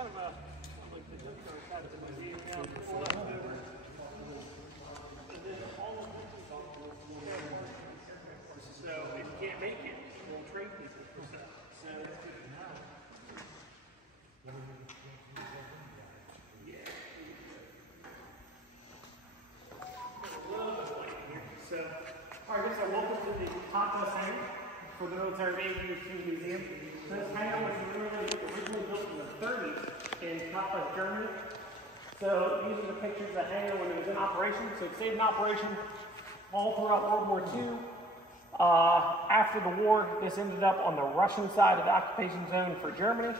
kind of a like the junkyard side of the museum now. All that's over. And then all of this is all over. So if you can't make it, we'll trade people for stuff. So that's good to know. Yeah. A little bit of light here. So, all right, so welcome to the Hot Bus Hangar for the Military Aviation Museum. This hangar was originally built in the 30s in Hot Bus, Germany. So these are the pictures of the hangar when it was in operation. So it stayed in operation all throughout World War II. After the war, this ended up on the Russian side of the occupation zone for Germany.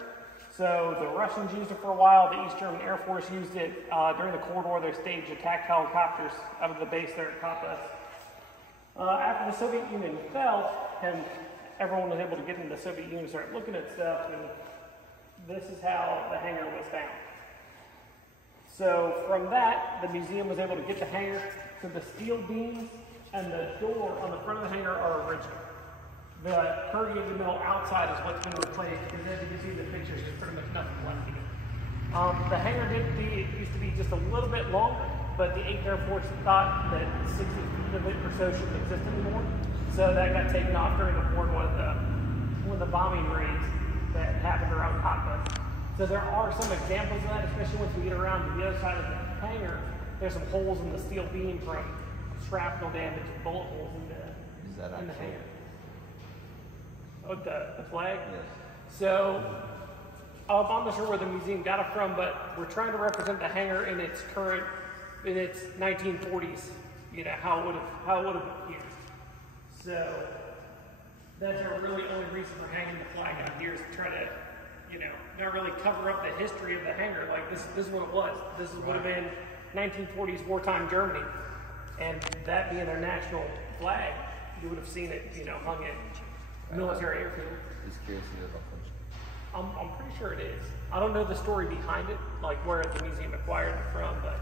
So the Russians used it for a while. The East German Air Force used it during the Cold War. They staged attack helicopters out of the base there at Hot Bus. After the Soviet Union fell, and everyone was able to get into the Soviet Union and start looking at stuff, and this is how the hangar was found. So from that, the museum was able to get the hangar. So the steel beams and the door on the front of the hangar are original. The corrugated metal outside is what's been replaced, because as you can see in the pictures, there's pretty much nothing left here. The hangar used to be just a little bit longer, but the 8th Air Force thought that 60 feet of it or so shouldn't exist anymore. So that got taken off during the war, one of the bombing raids that happened around Hot Bus. So there are some examples of that, especially once we get around to the other side of the hangar. There's some holes in the steel beam from shrapnel damage, bullet holes in the hangar. Oh, the flag? Yes. So I'm not sure where the museum got it from, but we're trying to represent the hangar in its 1940s, you know, how it would have been used. So that's our really only reason for hanging the flag out here, is to try to, you know, not really cover up the history of the hangar. Like this is what it was. This would have been 1940s wartime Germany, and that being their national flag, you would have seen it, you know, hung in military airfield. Just curious if it's authentic. I'm pretty sure it is. I don't know the story behind it, like where the museum acquired it from, but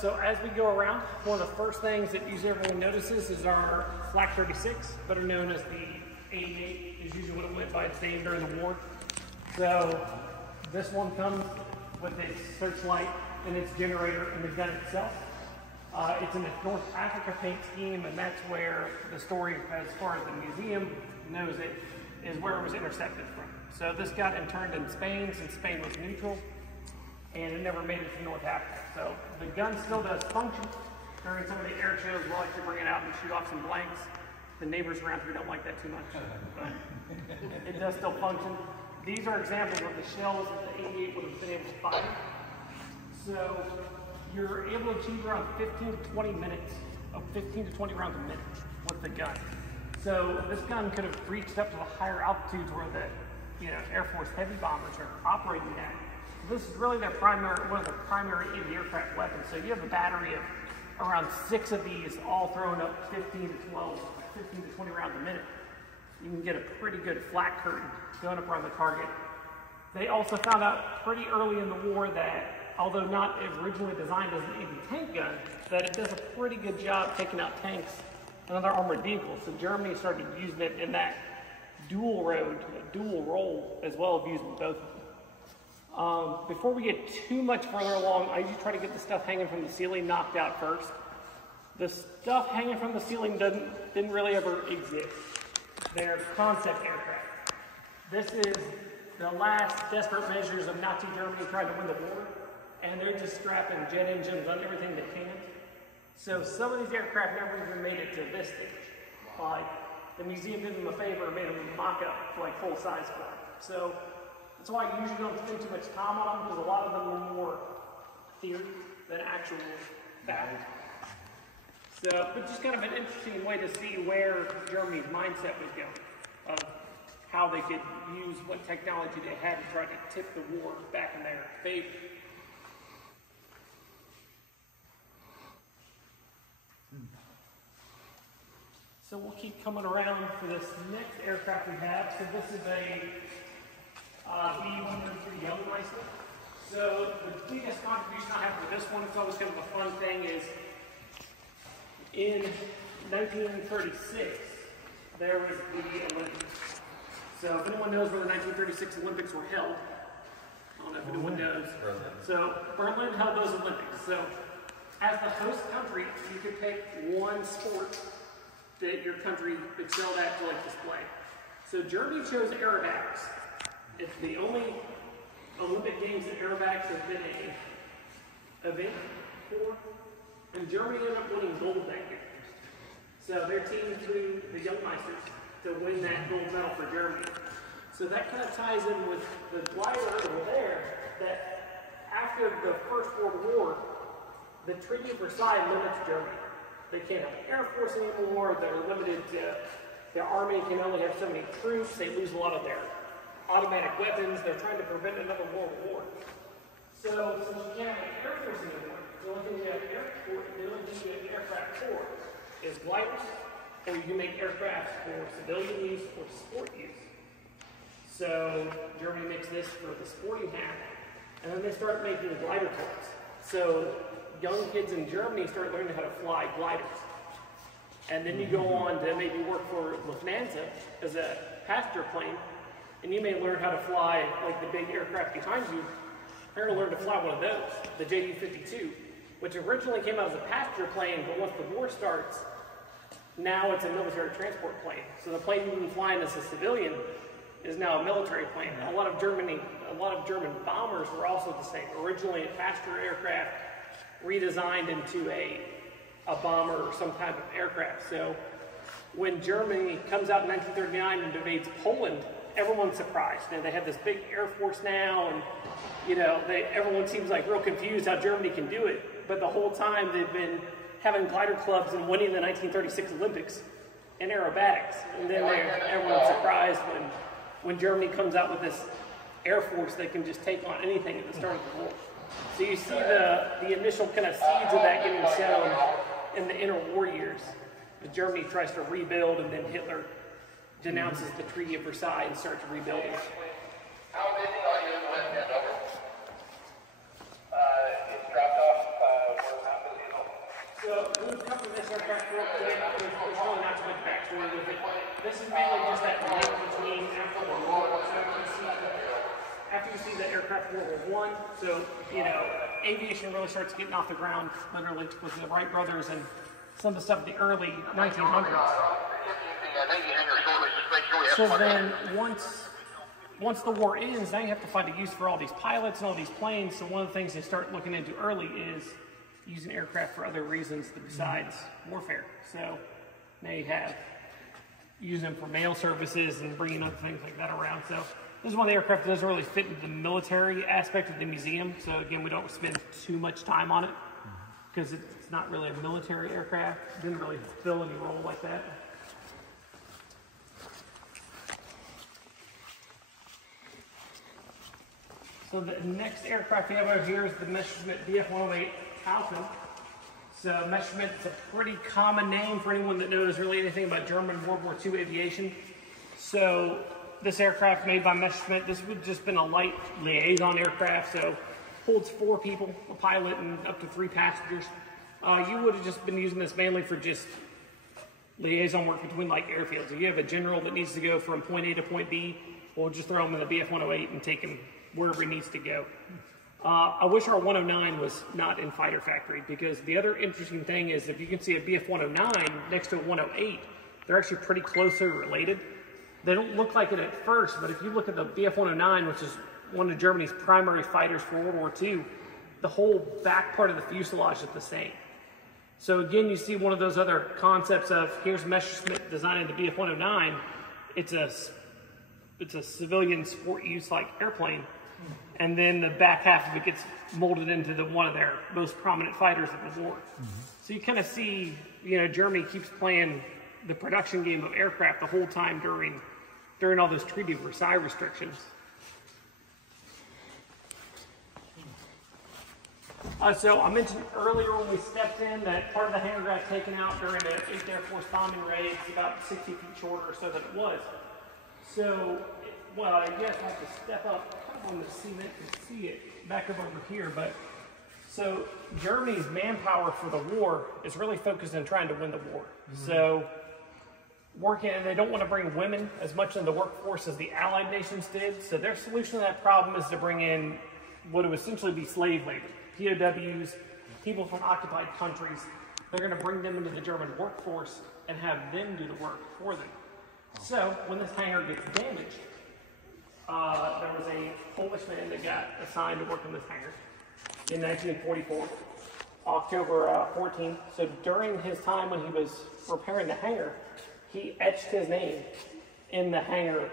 so as we go around, one of the first things that usually everyone notices is our Flak 36, better known as the 88, is usually what it went by its name during the war. So this one comes with its searchlight and its generator and the gun itself. It's in the North Africa paint scheme, and that's where the story, as far as the museum knows it, is where it was intercepted from. So this got interned in Spain, since Spain was neutral, and it never made it to North Africa. So the gun still does function. During some of the air shows, we'll like to bring it out and shoot off some blanks. The neighbors around here don't like that too much, but it does still function. These are examples of the shells that the 88 would have been able to fire. So you're able to achieve around 15 to 20 minutes, 15 to 20 rounds a minute with the gun. So this gun could have reached up to the higher altitudes where the Air Force heavy bombers are operating at. So this is really one of the primary anti-aircraft weapons. So you have a battery of around 6 of these, all throwing up 15 to 20 rounds a minute. You can get a pretty good flak curtain going up around the target. They also found out pretty early in the war that, although not originally designed as an anti-tank gun, that it does a pretty good job taking out tanks and other armored vehicles. So Germany started using it in that dual role, as well as using both of them. Before we get too much further along, I usually try to get the stuff hanging from the ceiling knocked out first. The stuff hanging from the ceiling didn't really ever exist. They're concept aircraft. This is the last desperate measures of Nazi Germany trying to win the war, and they're just strapping jet engines on everything they can. So some of these aircraft never even made it to this stage. Like, the museum did them a favor and made them mock-up, like full-size for them. So that's why I usually don't spend too much time on them, because a lot of them are more theory than actual fact. So, but just kind of an interesting way to see where Germany's mindset was going, of how they could use what technology they had to try to tip the war back in their favor. So we'll keep coming around for this next aircraft we have. So this is a B-103 Young-Meisner. So the biggest contribution I have for this one, it's always kind of a fun thing, is in 1936, there was the Olympics. So if anyone knows where the 1936 Olympics were held, I don't know if anyone knows. So Berlin held those Olympics. So as the host country, you could pick one sport that your country excelled at to like display. So Germany chose aerobatics. It's the only Olympic Games that aerobatics have been a event for, and Germany ended up winning gold that year. So their team flew the Young Meisters to win that gold medal for Germany. So that kind of ties in with the glider over there, that after the First World War, the Treaty of Versailles limits Germany. They can't have an air force anymore, they're limited to, their army can only have so many troops, they lose a lot of their automatic weapons, they're trying to prevent another world war. So since you can't have an air force anymore, the only thing you have aircraft for is gliders, or you can make aircraft for civilian use or sport use. So Germany makes this for the sporting half, and then they start making glider planes. So young kids in Germany start learning how to fly gliders. And then you go on to maybe work for Lufthansa as a passenger plane, and you may learn how to fly like the big aircraft behind you. You're going to learn to fly one of those, the JU-52, which originally came out as a passenger plane, but once the war starts, now it's a military transport plane. So the plane you've been flying as a civilian is now a military plane. A lot of German bombers were also the same. Originally a passenger aircraft redesigned into a bomber or some type of aircraft. So when Germany comes out in 1939 and invades Poland, everyone's surprised. Now they have this big air force now, and you know, everyone seems like real confused how Germany can do it. But the whole time they've been having glider clubs and winning the 1936 Olympics in aerobatics. And then everyone's surprised when Germany comes out with this air force that can just take on anything at the start of the war. So you see the initial kind of seeds of that getting sown in the interwar years. As Germany tries to rebuild, and then Hitler denounces the Treaty of Versailles and starts rebuilding. How busy are you with that over? It's dropped off. We're not busy at all. So we've come from this aircraft real quick. There's really not too much backstory with it. This is mainly just that link between after World War I. After you see the aircraft World War I, so you know, aviation really starts getting off the ground, literally with the Wright brothers and some of the stuff in the early 1900s. So then once the war ends, now you have to find a use for all these pilots and all these planes. So one of the things they start looking into early is using aircraft for other reasons besides warfare. So now you have using them for mail services and bringing other things like that around. So this is one of the aircraft that doesn't really fit into the military aspect of the museum. So again, we don't spend too much time on it because it's not really a military aircraft. It didn't really fill any role like that. So the next aircraft we have over here is the Messerschmitt Bf-108 Falcon. So Messerschmitt is a pretty common name for anyone that knows really anything about German World War II aviation. So this aircraft made by Messerschmitt, this would have just been a light liaison aircraft, so holds 4 people, a pilot and up to 3 passengers. You would have just been using this mainly for just liaison work between like airfields. If you have a general that needs to go from point A to point B, we'll just throw him in the Bf-108 and take him wherever he needs to go. I wish our 109 was not in Fighter Factory, because the other interesting thing is if you can see a Bf-109 next to a 108, they're actually pretty closely related. They don't look like it at first, but if you look at the Bf-109, which is one of Germany's primary fighters for World War II, the whole back part of the fuselage is the same. So again, you see one of those other concepts of here's Messerschmitt designing the Bf-109. It's a civilian sport use like airplane, and then the back half of it gets molded into one of their most prominent fighters of the war. So you kind of see, you know, Germany keeps playing the production game of aircraft the whole time during all those Treaty of Versailles restrictions. So I mentioned earlier when we stepped in that part of the hangar got taken out during the 8th Air Force bombing raid. It's about 60 feet shorter so that it was. So, well, I guess I have to step up kind of on the cement to see it back up over here. But so Germany's manpower for the war is really focused on trying to win the war. So working, and they don't want to bring women as much in the workforce as the Allied nations did. So their solution to that problem is to bring in what would essentially be slave labor, POWs, people from occupied countries. They're going to bring them into the German workforce and have them do the work for them. So when this hangar gets damaged, there was a Polish man that got assigned to work on this hangar in 1944, October 14th. So during his time when he was repairing the hangar, he etched his name in the hangar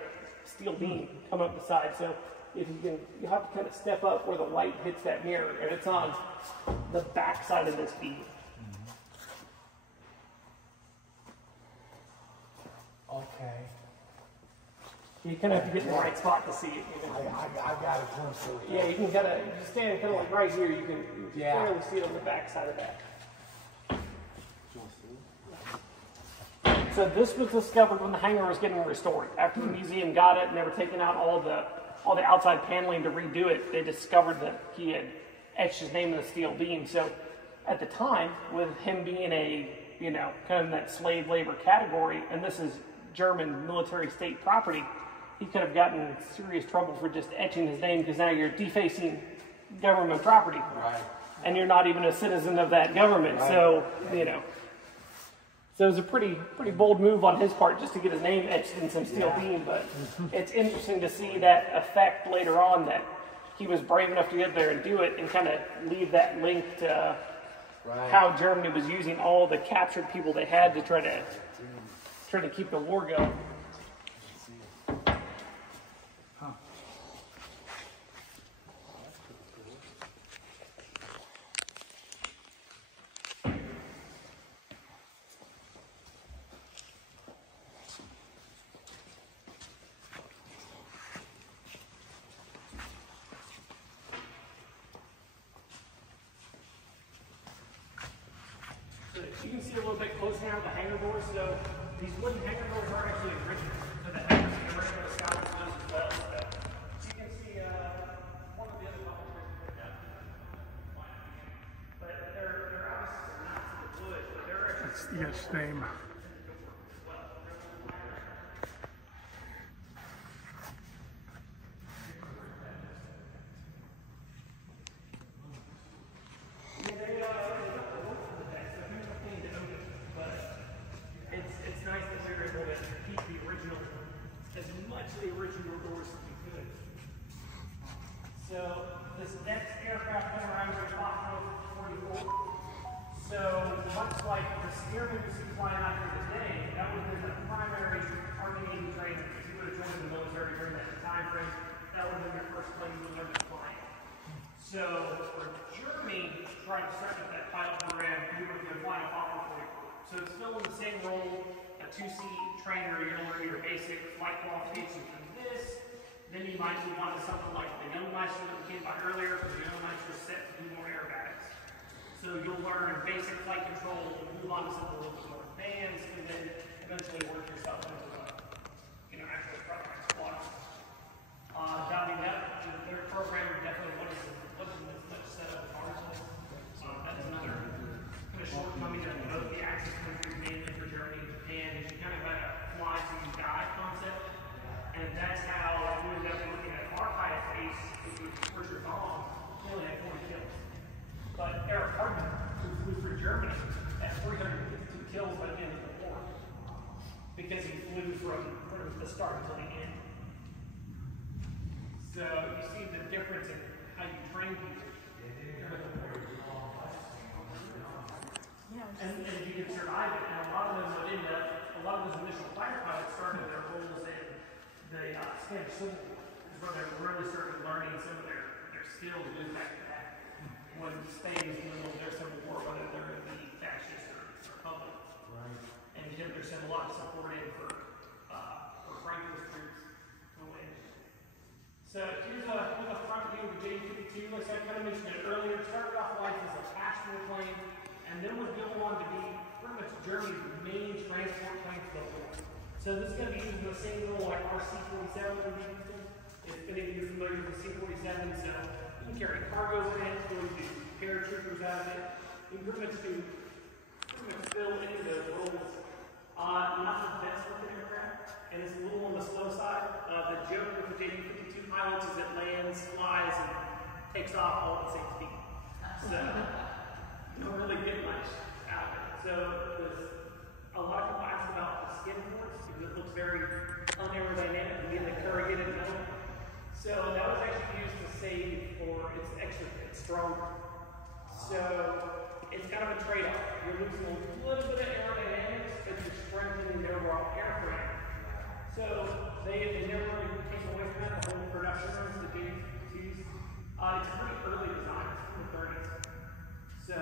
steel beam coming up the side. So if you can, you have to kind of step up where the light hits that mirror, and it's on the back side of this beam. Okay. You kind of have to get in the right spot to see it. I got a glimpse of it. Yeah, you can kind of, you stand kind of like right here, you can clearly see it on the back side of that. So this was discovered when the hangar was getting restored. After the museum got it and they were taking out all the outside paneling to redo it, they discovered that he had etched his name in the steel beam. So at the time, with him being a, you know, kind of in that slave labor category, and this is German military state property, he could have gotten in serious trouble for just etching his name, because now you're defacing government property. Right. And you're not even a citizen of that government. Right. So, you know. So it was a pretty bold move on his part just to get his name etched in some steel beam, but it's interesting to see that effect later on, that he was brave enough to get there and do it and kind of leave that link to how Germany was using all the captured people they had to try to keep the war going. You can see a little bit closer now the hangar doors. So these wooden hangar doors aren't actually original. So the hangars are original Scottish ones as well. So you can see one of the other bubbles but they're obviously not to the wood, but they're actually Yes, name. the original doors that we could. So this next aircraft came around here in 44. So much like the Spearman you see flying out here today, that would have been the primary Army Navy training. If you would have joined the military during that time frame, that would have been your first plane you learned to fly. So for Germany trying to start with that pilot program, you would have been flying a Fokker 44. So it's still in the same role, a two-seat trainer. You're going to learn your basic flight qualifications from this. Then you might move on to something like the Yellowmeister that we came by earlier, because the Yellowmeister is set to do more aerobatics. So you'll learn basic flight control, move on to something a little bit more advanced, and then eventually work yourself into a, actual frontline squadron. Diving up to the third program, definitely wasn't as much set up as ours was. That's another kind of shortcoming of both the Axis countries, mainly for Germany and Japan, is you kind of had a fly till you die concept. And that's how we ended up looking at our highest ace, which was Richard Baum, he only had 40 kills. But Eric Hartmann, who flew for Germany, had 352 kills by the end of the war, because he flew from the start until the end. So you see the difference in how you train people. And if you can survive it, and a lot of them would end up, a lot of those initial fighter pilots started their roles in the Spanish Civil War, is where they really started learning some of their skills going back to that. When Spain was in the middle of their civil war, whether they're in the fascist or republic. Right. And they're sent a lot of support in for Franco's troops to win. So here's a front view of the J-52. Like I kind of mentioned it earlier, it started off life as a passenger plane, and then would go on to be pretty much Germany's main transport plane for the war. So this is going to be used in the same role like our C-47 would be used in. If any of you are familiar with the C-47, so you can carry cargo in it, you can do paratroopers out of it. You can pretty much fill any of those roles. Not the best stop all at the same speed. So you don't really get much out of it. So there's a lot of people ask about the skin ports because it looks very unaerodynamic and getting the corrugated metal. So that was actually used to save for it's stronger. So it's kind of a trade-off. You're losing a little bit of aerodynamics, but you're strengthening the overall airframe. So they never really came away from that. The whole production runs that they use. It's a pretty early design. It's from the 30s. So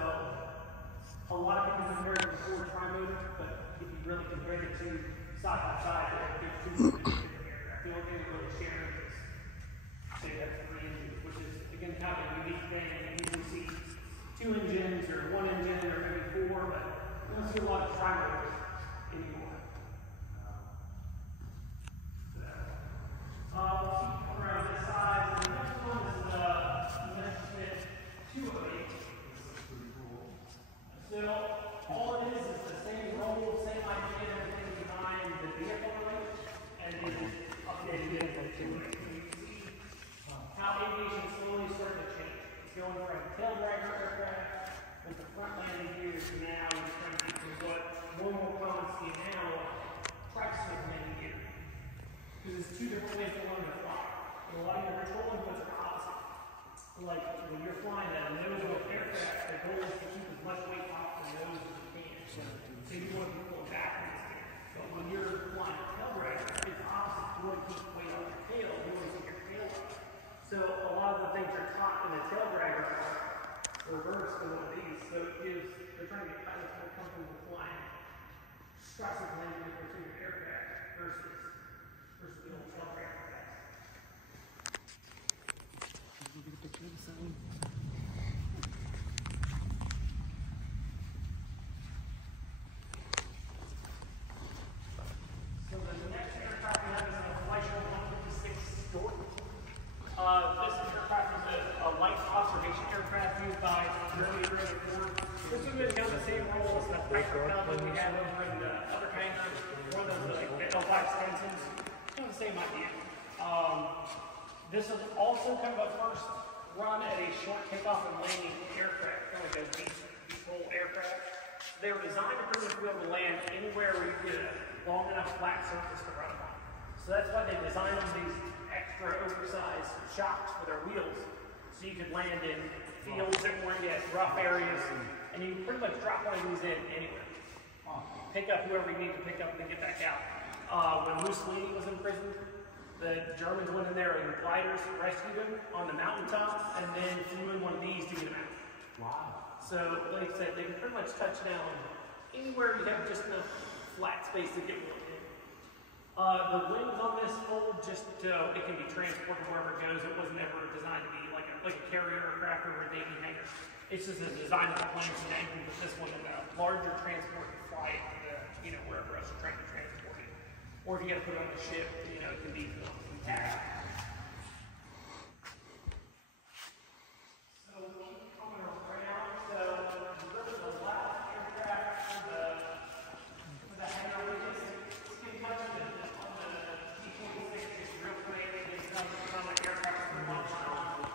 a lot of people compare it to the Ford Tri-Motor, but if you really compare the two side by side, they're two different aircraft. The only thing they're really sharing is say they have 3 engines, which is again kind of a unique thing. You usually see 2 engines or 1 engine or maybe 4, but you don't see a lot of Tri-Motors anymore. Keep around this side. The next one is the Smith 208. So all it is the same role, same idea, everything behind the vehicle range, and then updated it from 208. So you see how aviation is slowly starting to change. It's going from tail dragger aircraft with the front landing gears to now you're trying to get to what more common see now, tricycle landing gear. Because there's 2 different ways to learn to fly. And a lot of your control inputs are opposite. Like when you're flying at a nose-up aircraft, the goal is to keep as much weight off the nose as you can. So you want to be pulling back from this gear. But when you're flying a tail dragger, it's opposite. You want to keep weight off your tail. You want to keep your tail up. So a lot of the things you're taught in the tail dragger are reversed in one of these. So it gives, they're trying to get pilots more comfortable flying structural landing with your aircraft versus the old tail dragger. So the next aircraft we have is a Fleischer 156 Stork. This aircraft is a light observation aircraft used by Germany during the war. This would have been kind of the same role as the Fleischer that we had over in the other Hangar, one of those like the L5 Stensons. Kind of the same idea. This is also kind of a first run at a short takeoff and landing aircraft, kind of like a VTOL aircraft. They were designed to pretty much be able to land anywhere where you get a long enough flat surface to run on. So that's why they designed them these extra oversized shocks for their wheels, so you could land in fields that weren't yet rough areas, and you can pretty much drop one of these in anywhere. Pick up whoever you need to pick up and then get back out. When Mussolini was in prison, the Germans went in there and gliders rescued him on the mountaintop and then flew in one of these to get him out. Wow. So, like I said, they can pretty much touch down anywhere you have just enough flat space to get one in. The wings on this fold just it can be transported wherever it goes. It wasn't ever designed to be like a carrier aircraft or a Navy hangar. It's just a design of the plane and then you can put this one in a larger transport and fly it to wherever else you're trying to transport it. Or if you got to put it on the ship, it can be intact. So keep coming around. So this is the last aircraft for the hangar. We just can touch on the T-26 real quick. It's on the aircraft for a long time.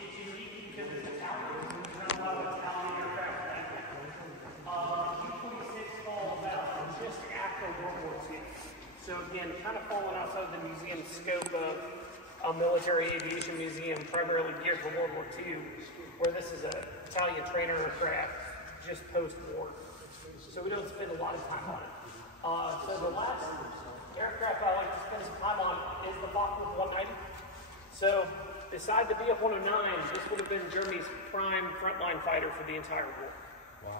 It's unique because it's Italian. There's not a lot of Italian aircraft like that. T-26 falls out just after World War II. So again, kind of falling outside the museum scope of a military aviation museum, primarily geared for World War II, where this is an Italian trainer aircraft just post-war. So we don't spend a lot of time on it. So the last aircraft I like to spend some time on is the Focke-Wulf 190. So beside the Bf-109, this would have been Germany's prime frontline fighter for the entire war.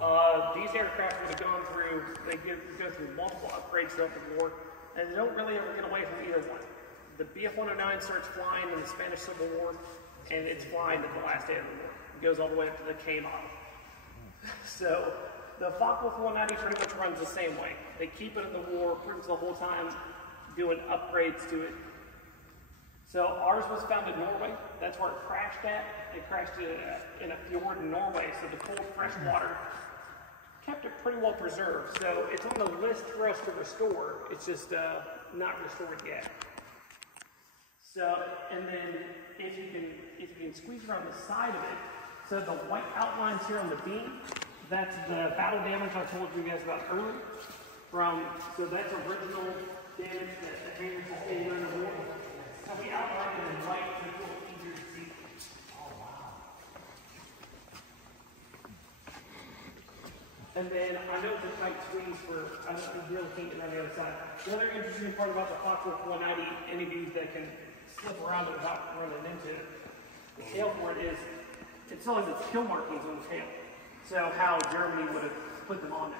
Wow. These aircraft would have gone through, they go through multiple upgrades throughout the war. And they don't really ever get away from either one. The Bf-109 starts flying in the Spanish Civil War, and it's flying at the last day of the war. It goes all the way up to the K model. So the Focke-Wulf 190 pretty much runs the same way. They keep it in the war pretty much the whole time, doing upgrades to it. So ours was found in Norway. That's where it crashed at. It crashed in a fjord in Norway, so the cold, fresh water kept it pretty well preserved. So it's on the list for us to restore. It's just not restored yet. So, and then if you can squeeze around the side of it, so the white outlines here on the beam, that's the battle damage I told you guys about earlier. So that's original damage that the Hangar sustained during the war. So we outlined it in white so it's a little easier to see. Oh, wow. And then I know it's a tight squeeze for, I don't think you'll think it on the other side. The other interesting part about the Focke-Wulf 190, any of you that can slip around it without running into it, the tail for it is, it still has its kill markings on the tail. So how Germany would have put them on there.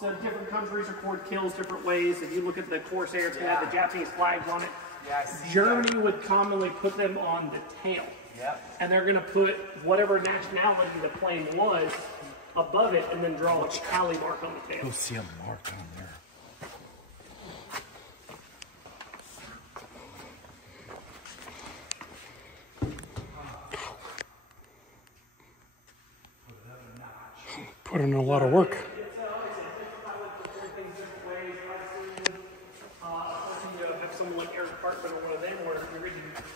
So different countries record kills different ways. If you look at the Corsair, it's going to have the Japanese flags on it. Yeah, I see Germany that. would commonly put them on the tail. Yep. And they're going to put whatever nationality the plane was above it and then draw a tally mark on the tail. You'll see a mark on there. Put in a lot of work.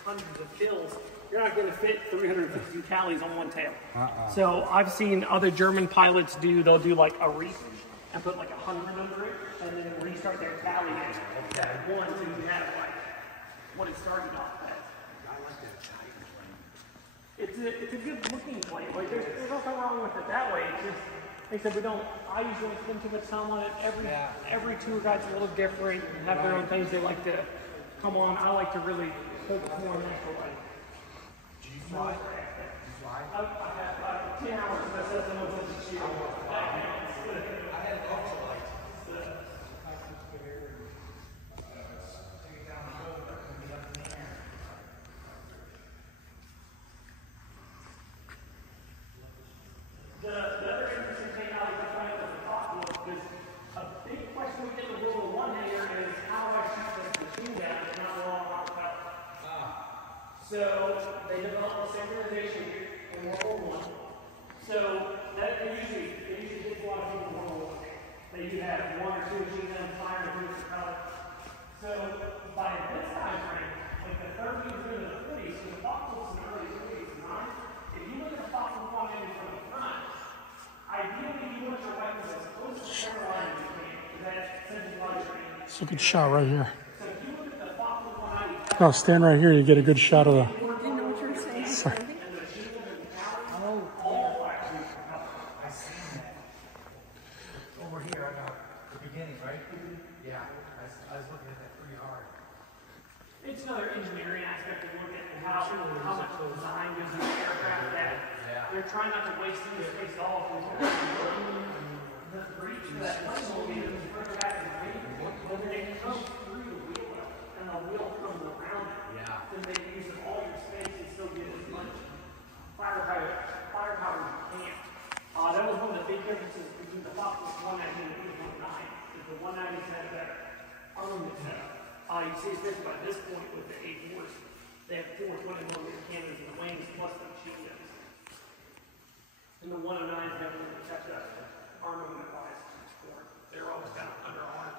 Hundreds of kills, you're not going to fit 350 tallies on one tail. So I've seen other German pilots they'll do like a reef and put like 100 under it and then restart their tally at one so you have like what it started off as. I like that Italian plane. It's a good looking plane. Like there's nothing wrong with it that way. It's just, like I said, I usually spend too much time on it. Every tour guide's a little different and have their own things they like to come on. I like to really focus more on that for like. Do you fly? Do you fly? I have 10 hours, but that's the most of the year. I had an ultralight. The other interesting thing I was trying to talk about is a big question we get in the World War I Hangar is how do I shoot this machine down and not long propel? So they developed a synchronization in World War I. So that they usually did a lot of people in World War I. They usually have one or two machine guns firing through the propeller. So by this time frame, like the 30s and the 40s, so the Focke-Wulfs in the early 40s and 90s, if you look at the Focke-Wulf 190 from the front, ideally you want your weapons as close to the center line as you can, because that sends a lot of training. It's a good shot right here. So if you look at the Focke-Wulf 190, No, stand right here. You get a good shot of the. Do you know what you're saying? Sorry. I seen that. Over here, I got the beginning, right? Yeah. I was looking at that pretty hard. it's another engineering aspect to look at how much design goes into the aircraft that they're trying not to waste any space at all. The breach for that plane will be further back in the wing, but then it comes through the wheel well, and the wheel comes around it. Then they can use all your space and still get as much firepower as you can. That was one of the big differences between the Focke-Wulf 190 and the 190. Is the 190 had better armament setup. You see, especially by this point with the 8-4s, they have 420mm cannons in the wings plus the machine guns. And the 109s have a little catch up armament-wise for it. They're always kind of under armed.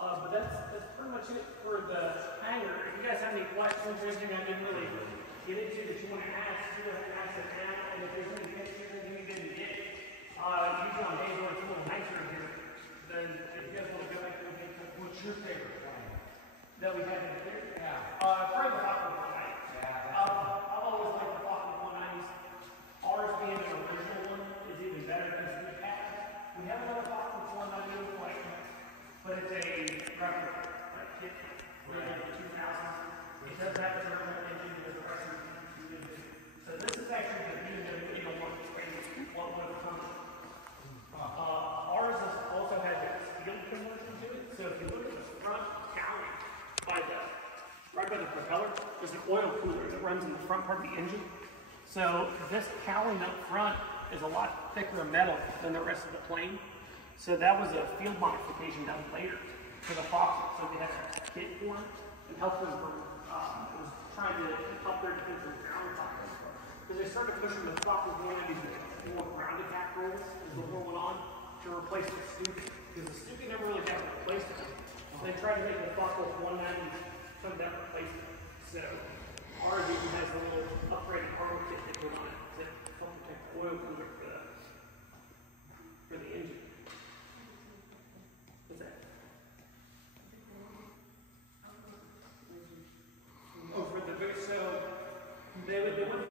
But that's pretty much it for the hangar. If you guys have any questions or anything I didn't really get into that you want to ask, you have to ask it now. And if there's any pictures that you didn't get, usually on days where it's a little nicer in here, then if you guys want to go back and get what's your favorite plane that we had in here? Probably the Focke-Wulf 190. I've always liked the Focke-Wulf 190s. Ours being an original one is even better because we have another Focke-Wulf 190 in flight, but it's a replica, like kit, really the 2000s. It does have its original engine with the rest of the engine. So this is actually the WWII what would have come. Ours also has a steel conversion to it. So if you look at the front cowling right by the propeller, there's an oil cooler that runs in the front part of the engine. So this cowling up front is a lot thicker metal than the rest of the plane. So that was a field modification done later for the Focke. So they had a kit for them and helped them from, it was trying to help their defense from ground attacks. Because they started pushing the Focke 190 more ground attack rules as the war went on. to replace the Stuka, because the Stuka never really got replaced. They tried to make the buckle 190 come down replacement. So ours even has a little upgraded hardware kit they put on it to help protect the oil cooler for